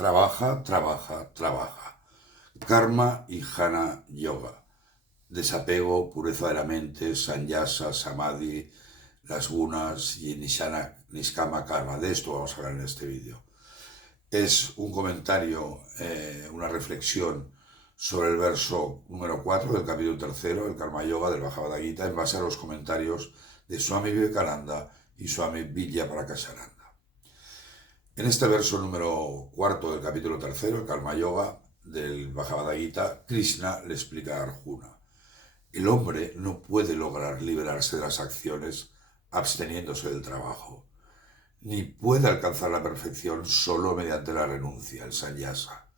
Trabaja, trabaja, trabaja. Karma y Jnana Yoga. Desapego, pureza de la mente, Sannyasa, Samadhi, las gunas y Niskama Karma. De esto vamos a hablar en este vídeo. Es un comentario, una reflexión sobre el verso número 4 del capítulo 3, el Karma Yoga del Bhagavad Gita, en base a los comentarios de Swami Vivekananda y Swami Vidyaprakashananda. En este verso número 4 del capítulo 3, el Karma Yoga del Bhagavad Gita, Krishna le explica a Arjuna: el hombre no puede lograr liberarse de las acciones absteniéndose del trabajo, ni puede alcanzar la perfección solo mediante la renuncia, el sannyasa.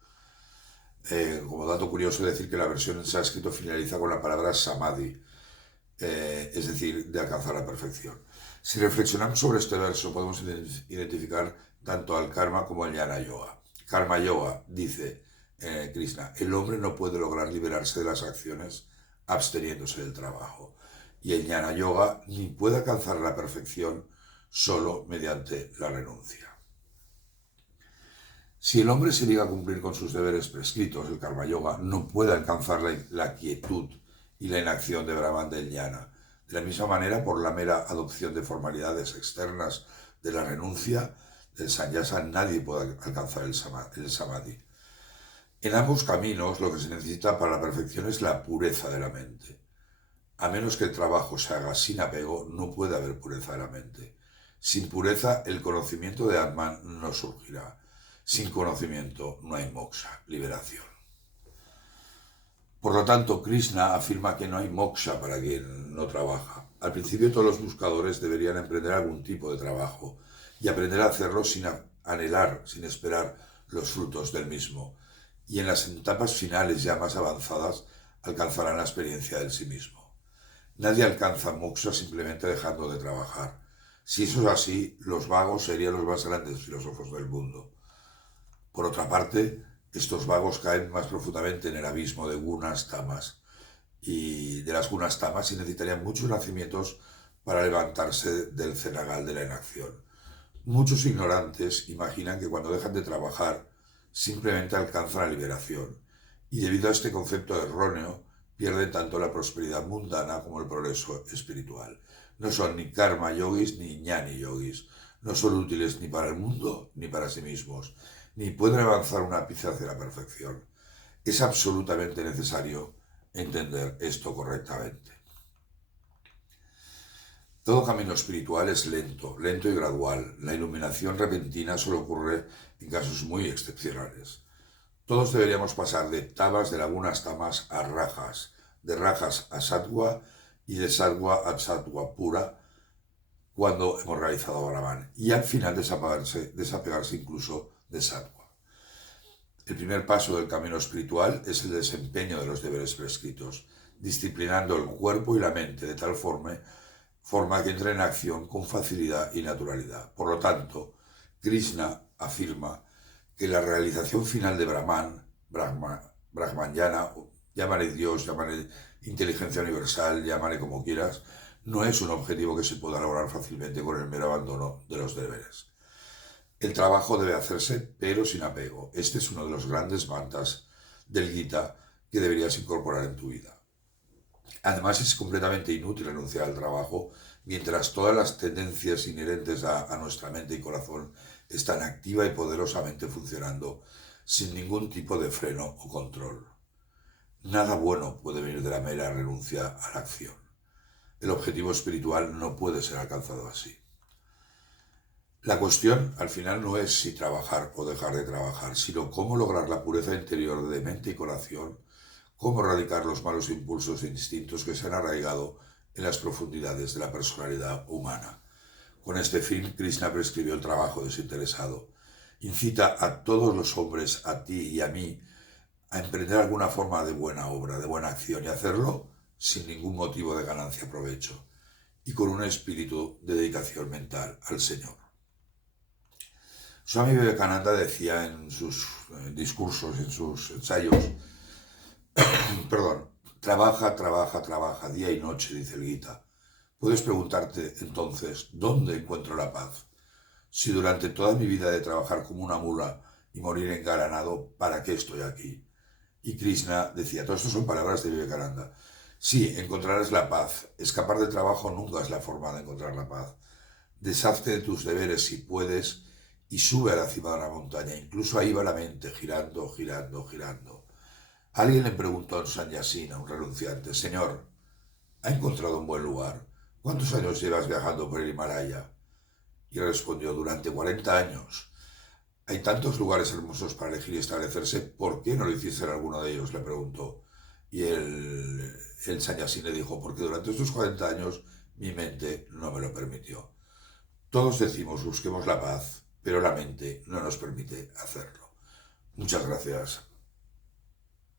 Como dato curioso, decir que la versión en sánscrito finaliza con la palabra samadhi, es decir, de alcanzar la perfección. Si reflexionamos sobre este verso, podemos identificar tanto al karma como al jnana yoga. Karma yoga, dice Krishna, el hombre no puede lograr liberarse de las acciones absteniéndose del trabajo. Y el jnana yoga ni puede alcanzar la perfección solo mediante la renuncia. Si el hombre se niega a cumplir con sus deberes prescritos, el karma yoga no puede alcanzar la quietud y la inacción de Brahman del jnana. De la misma manera, por la mera adopción de formalidades externas de la renuncia, del sannyasa, nadie puede alcanzar el samadhi. En ambos caminos, lo que se necesita para la perfección es la pureza de la mente. A menos que el trabajo se haga sin apego, no puede haber pureza de la mente. Sin pureza, el conocimiento de Atman no surgirá. Sin conocimiento no hay moksha, liberación. Por lo tanto, Krishna afirma que no hay moksha para quien no trabaja. Al principio, todos los buscadores deberían emprender algún tipo de trabajo y aprender a hacerlo sin anhelar, sin esperar los frutos del mismo. Y en las etapas finales ya más avanzadas alcanzarán la experiencia del sí mismo. Nadie alcanza moksha simplemente dejando de trabajar. Si eso es así, los vagos serían los más grandes filósofos del mundo. Por otra parte, estos vagos caen más profundamente en el abismo de gunas tamas, y de las gunas tamas y necesitarían muchos nacimientos para levantarse del cenagal de la inacción. Muchos ignorantes imaginan que cuando dejan de trabajar simplemente alcanzan la liberación, y debido a este concepto erróneo pierden tanto la prosperidad mundana como el progreso espiritual. No son ni karma yogis ni jnani yogis, no son útiles ni para el mundo ni para sí mismos, ni pueden avanzar un ápice hacia la perfección. Es absolutamente necesario entender esto correctamente. Todo camino espiritual es lento y gradual. La iluminación repentina solo ocurre en casos muy excepcionales. Todos deberíamos pasar de tamas de lagunas tamas a rajas, de rajas a sattva y de sattva a sattva pura cuando hemos realizado Brahman, y al final desapegarse incluso de sattva. El primer paso del camino espiritual es el desempeño de los deberes prescritos, disciplinando el cuerpo y la mente de tal forma que entre en acción con facilidad y naturalidad. Por lo tanto, Krishna afirma que la realización final de Brahmanyana, llámale Dios, llámale inteligencia universal, llámale como quieras, no es un objetivo que se pueda lograr fácilmente con el mero abandono de los deberes. El trabajo debe hacerse, pero sin apego. Este es uno de los grandes mantras del Gita que deberías incorporar en tu vida. Además, es completamente inútil renunciar al trabajo mientras todas las tendencias inherentes a nuestra mente y corazón están activa y poderosamente funcionando sin ningún tipo de freno o control. Nada bueno puede venir de la mera renuncia a la acción. El objetivo espiritual no puede ser alcanzado así. La cuestión al final no es si trabajar o dejar de trabajar, sino cómo lograr la pureza interior de mente y corazón, cómo erradicar los malos impulsos e instintos que se han arraigado en las profundidades de la personalidad humana. Con este fin, Krishna prescribió el trabajo desinteresado. Incita a todos los hombres, a ti y a mí, a emprender alguna forma de buena obra, de buena acción, y hacerlo sin ningún motivo de ganancia o provecho, y con un espíritu de dedicación mental al Señor. Swami Vivekananda decía en sus discursos, en sus ensayos, trabaja, trabaja, trabaja, día y noche, dice el Gita. Puedes preguntarte entonces, ¿dónde encuentro la paz? Si durante toda mi vida he de trabajar como una mula y morir engalanado, ¿para qué estoy aquí? Y Krishna decía, todo esto son palabras de Vivekananda. Sí, encontrarás la paz. Escapar del trabajo nunca es la forma de encontrar la paz. Deshazte de tus deberes si puedes y sube a la cima de la montaña. Incluso ahí va la mente, girando, girando, girando. Alguien le preguntó a un sannyasina, un renunciante, Señor, ¿ha encontrado un buen lugar? ¿Cuántos años llevas viajando por el Himalaya? Y respondió, durante 40 años. Hay tantos lugares hermosos para elegir y establecerse, ¿por qué no lo hiciste en alguno de ellos? Le preguntó. Y el sannyasi le dijo, porque durante estos 40 años mi mente no me lo permitió. Todos decimos busquemos la paz, pero la mente no nos permite hacerlo. Muchas gracias.